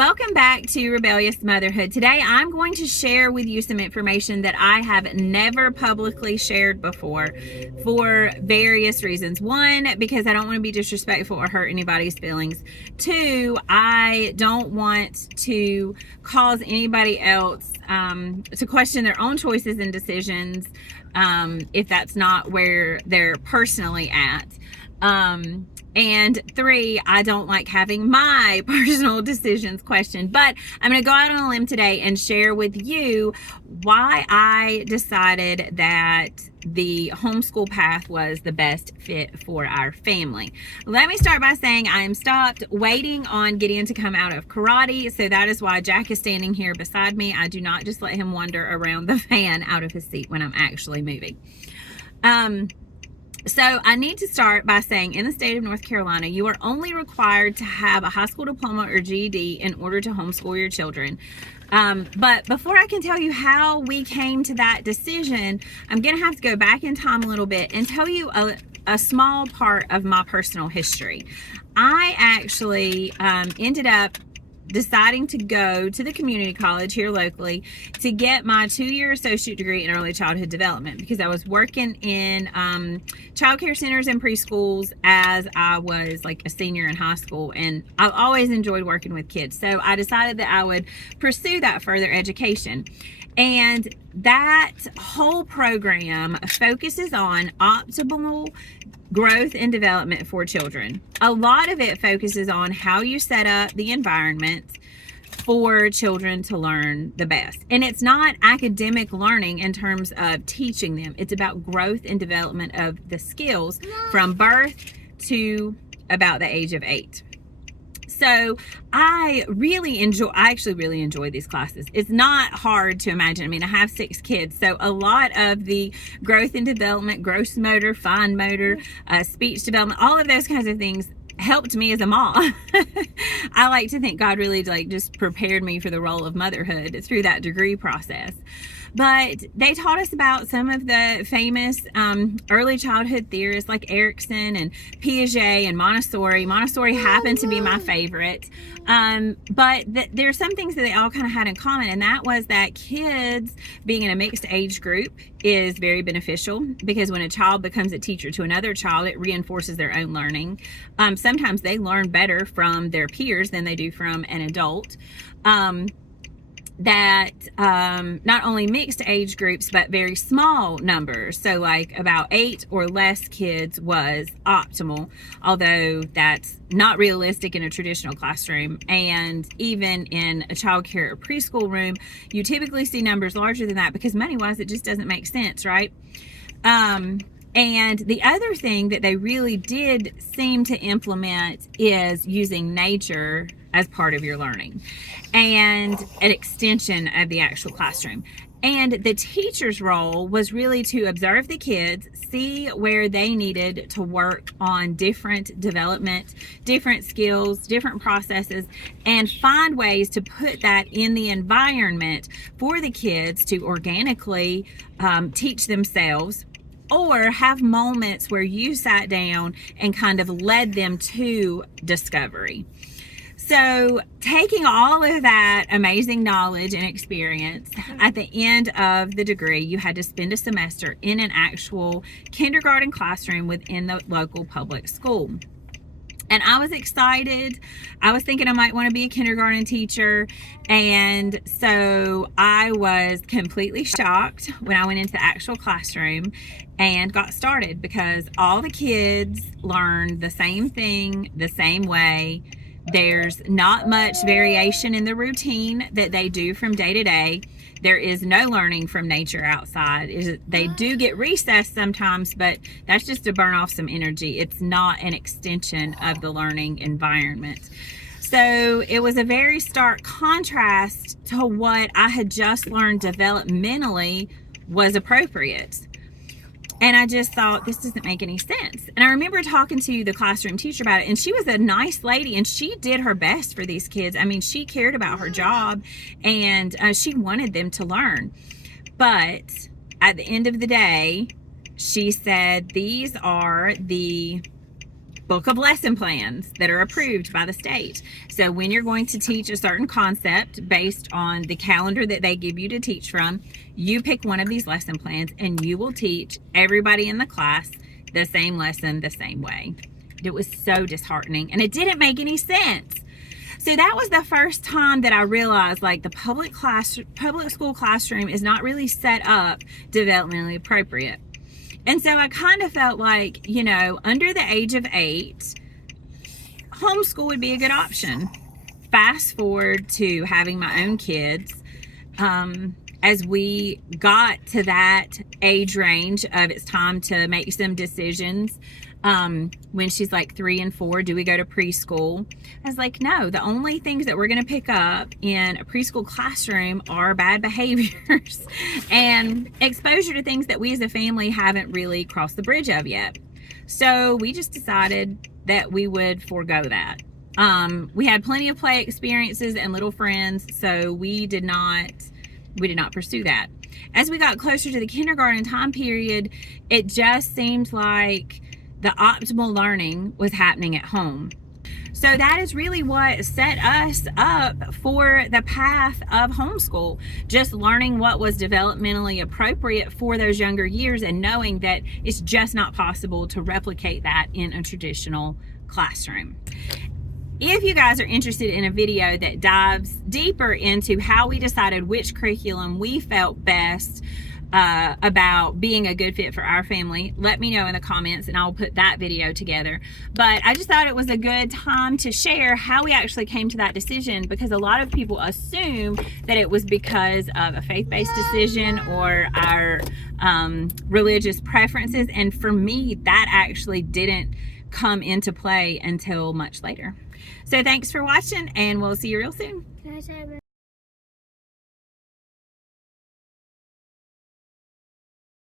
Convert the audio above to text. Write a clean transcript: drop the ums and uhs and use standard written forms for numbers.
Welcome back to Rebellious Motherhood. Today I'm going to share with you some information that I have never publicly shared before for various reasons. One, because I don't want to be disrespectful or hurt anybody's feelings. Two, I don't want to cause anybody else to question their own choices and decisions if that's not where they're personally at. And three, I don't like having my personal decisions questioned, but I'm going to go out on a limb today and share with you why I decided that the homeschool path was the best fit for our family. Let me start by saying I am stopped waiting on Gideon to come out of karate, so that is why Jack is standing here beside me. I do not just let him wander around the van out of his seat when I'm actually moving. So I need to start by saying in the state of North Carolina, you are only required to have a high school diploma or GED in order to homeschool your children. But before I can tell you how we came to that decision, I'm going to have to go back in time a little bit and tell you a small part of my personal history. I actually ended up deciding to go to the community college here locally to get my 2-year associate degree in early childhood development because I was working in child care centers and preschools as I was like a senior in high school, and I've always enjoyed working with kids, so I decided that I would pursue that further education. And that whole program focuses on optimal growth and development for children. A lot of it focuses on how you set up the environment for children to learn the best. And it's not academic learning in terms of teaching them. It's about growth and development of the skills from birth to about the age of 8. So I actually really enjoy these classes. It's not hard to imagine. I mean, I have 6 kids, so a lot of the growth and development, gross motor, fine motor, speech development, all of those kinds of things helped me as a mom. I like to think God really just prepared me for the role of motherhood through that degree process. But they taught us about some of the famous early childhood theorists like Erikson and Piaget and Montessori. Montessori happened to be my favorite. But there are some things that they all kind of had in common, and that was that kids being in a mixed age group is very beneficial because when a child becomes a teacher to another child, it reinforces their own learning. Sometimes they learn better from their peers than they do from an adult. That not only mixed age groups, but very small numbers. So like about 8 or less kids was optimal, although that's not realistic in a traditional classroom. And even in a child care or preschool room, you typically see numbers larger than that because money-wise, it just doesn't make sense, right? And the other thing that they really did seem to implement is using nature as part of your learning and an extension of the actual classroom. And the teacher's role was really to observe the kids, see where they needed to work on different development, different skills, different processes, and find ways to put that in the environment for the kids to organically teach themselves, or have moments where you sat down and kind of led them to discovery. So taking all of that amazing knowledge and experience, at the end of the degree, you had to spend a semester in an actual kindergarten classroom within the local public school. And I was excited. I was thinking I might want to be a kindergarten teacher. And so I was completely shocked when I went into the actual classroom and got started because all the kids learned the same thing the same way. There's not much variation in the routine that they do from day to day. There is no learning from nature outside. They do get recess sometimes, but that's just to burn off some energy. It's not an extension of the learning environment. So it was a very stark contrast to what I had just learned developmentally was appropriate. And I just thought, this doesn't make any sense. And I remember talking to the classroom teacher about it, and she was a nice lady, and she did her best for these kids. I mean, she cared about her job, and she wanted them to learn. But at the end of the day, she said, these are the book of lesson plans that are approved by the state. So when you're going to teach a certain concept based on the calendar that they give you to teach from, you pick one of these lesson plans and you will teach everybody in the class the same lesson the same way. It was so disheartening and it didn't make any sense. So that was the first time that I realized like the public school classroom is not really set up developmentally appropriate. And so I kind of felt like, you know, under the age of 8, homeschool would be a good option. Fast forward to having my own kids. As we got to that age range of it's time to make some decisions, when she's like 3 and 4, do we go to preschool? I was like, no, the only things that we're going to pick up in a preschool classroom are bad behaviors and exposure to things that we as a family haven't really crossed the bridge of yet. So we just decided that we would forego that. We had plenty of play experiences and little friends, so we did not pursue that. As we got closer to the kindergarten time period, it just seemed like the optimal learning was happening at home. So that is really what set us up for the path of homeschool. Just learning what was developmentally appropriate for those younger years and knowing that it's just not possible to replicate that in a traditional classroom. If you guys are interested in a video that dives deeper into how we decided which curriculum we felt best about being a good fit for our family, let me know in the comments and I'll put that video together. But I just thought it was a good time to share how we actually came to that decision, because a lot of people assume that it was because of a faith-based decision or our religious preferences, and for me that actually didn't come into play until much later. So thanks for watching and we'll see you real soon.